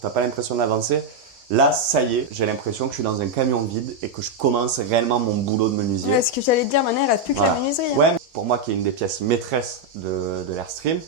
T'as pas l'impression d'avancer. Là, ça y est, j'ai l'impression que je suis dans un camion vide et que je commence réellement mon boulot de menuisier. Ouais, ce que j'allais te dire, maintenant il reste plus que la menuiserie. Hein. Ouais, pour moi qui est une des pièces maîtresses de l'Airstream,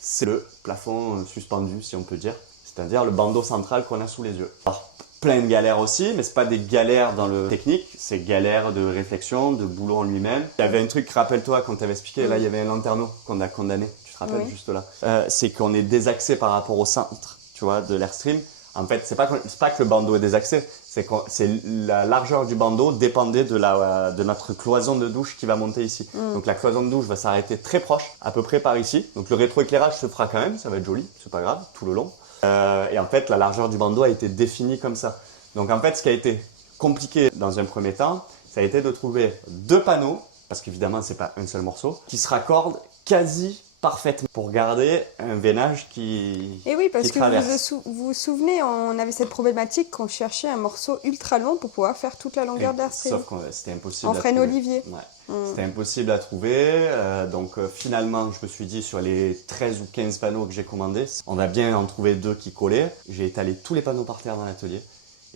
c'est le plafond suspendu, si on peut dire. C'est-à-dire le bandeau central qu'on a sous les yeux. Alors, plein de galères aussi, mais c'est pas des galères dans le technique, c'est galères de réflexion, de boulot en lui-même. Il y avait un truc, rappelle-toi, quand tu avais expliqué, là il y avait un lanterneau qu'on a condamné, tu te rappelles juste là. C'est qu'on est désaxé par rapport au centre, tu vois, de l'Airstream. En fait, c'est pas que le bandeau est désaxé, c'est la largeur du bandeau dépendait de notre cloison de douche qui va monter ici. Donc la cloison de douche va s'arrêter très proche, à peu près par ici. Donc le rétroéclairage se fera quand même, ça va être joli, c'est pas grave, tout le long. Et en fait, la largeur du bandeau a été définie comme ça. Donc en fait, ce qui a été compliqué dans un premier temps, ça a été de trouver deux panneaux, parce qu'évidemment, c'est pas un seul morceau, qui se raccordent quasi parfaitement pour garder un veinage qui Et oui, parce que traverse. vous vous souvenez, on avait cette problématique qu'on cherchait un morceau ultra long pour pouvoir faire toute la longueur d'Airstream. Sauf que c'était impossible en frêne olivier. Ouais. C'était impossible à trouver. Donc finalement, je me suis dit sur les 13 ou 15 panneaux que j'ai commandés, on a bien en trouvé deux qui collaient. J'ai étalé tous les panneaux par terre dans l'atelier.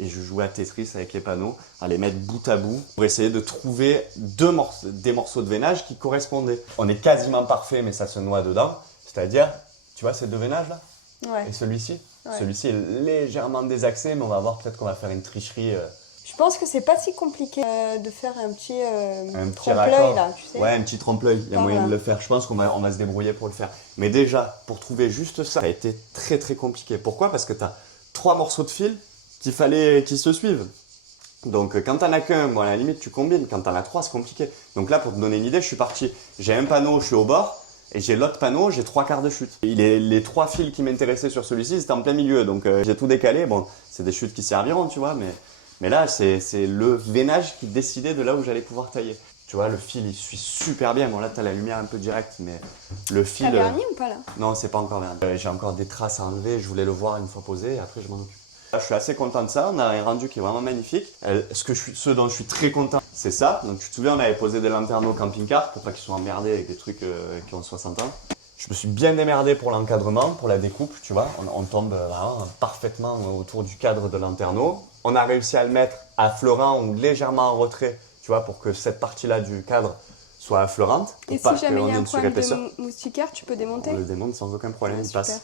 Et je jouais à Tetris avec les panneaux, à les mettre bout à bout pour essayer de trouver des morceaux de veinage qui correspondaient. On est quasiment parfait, mais ça se noie dedans. C'est-à-dire, tu vois ces deux veinages là? Ouais. Et celui-ci? Ouais. Celui-ci est légèrement désaxé, mais on va voir, peut-être qu'on va faire une tricherie. Je pense que c'est pas si compliqué de faire un petit trompe-l'œil raccord. là, tu sais. Ouais, un petit trompe-l'œil, il y a moyen de le faire. Je pense qu'on va se débrouiller pour le faire. Mais déjà, pour trouver juste ça a été très très compliqué. Pourquoi? Parce que tu as 3 morceaux de fil qu'il fallait qu'ils se suivent. Donc quand t'en as qu'un, bon à la limite tu combines. Quand t'en as 3, c'est compliqué. Donc là, pour te donner une idée, je suis parti. J'ai un panneau, je suis au bord. Et j'ai l'autre panneau, j'ai 3 quarts de chute. Et les 3 fils qui m'intéressaient sur celui-ci, c'était en plein milieu. Donc j'ai tout décalé. Bon, c'est des chutes qui serviront, tu vois. Mais là, c'est le veinage qui décidait de là où j'allais pouvoir tailler. Tu vois, le fil, il suit super bien. Bon, là, tu as la lumière un peu directe, mais le fil... T'as verni ou pas là? Non, c'est pas encore verni. J'ai encore des traces à enlever. Je voulais le voir une fois posé et après, je m'en occupe. Là, je suis assez content de ça. On a un rendu qui est vraiment magnifique. Ce dont je suis très content, c'est ça. Donc, tu te souviens, on avait posé des lanternes au camping-car pour pas qu'ils soient emmerdés avec des trucs qui ont 60 ans. Je me suis bien démerdé pour l'encadrement, pour la découpe, tu vois. On tombe vraiment parfaitement autour du cadre de lanterneau. On a réussi à le mettre affleurant ou légèrement en retrait, tu vois, pour que cette partie-là du cadre soit affleurante. Et si jamais il y a un problème de moustiquaire, tu peux démonter? On le démonte sans aucun problème, il passe.